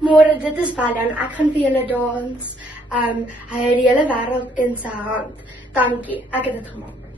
Môre, dit is Valia en ek gaan vir julle dans. Hy het die hele wêreld in sy hand. Dankie, ek het dit gemaak.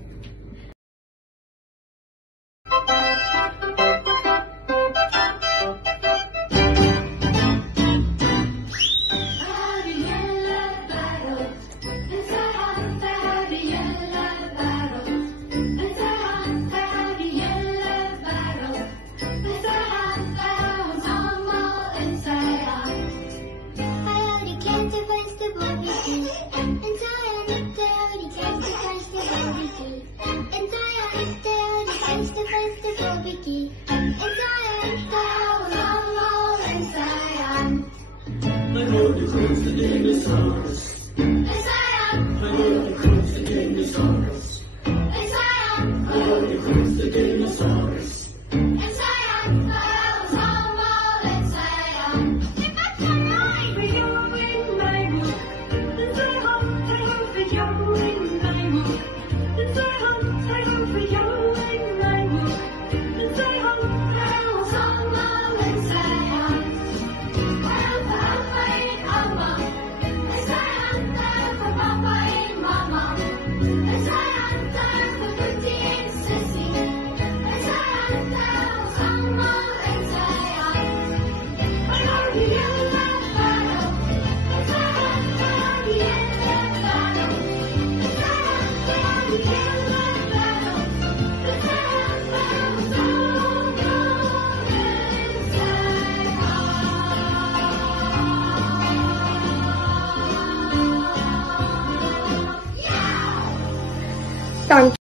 Dankie.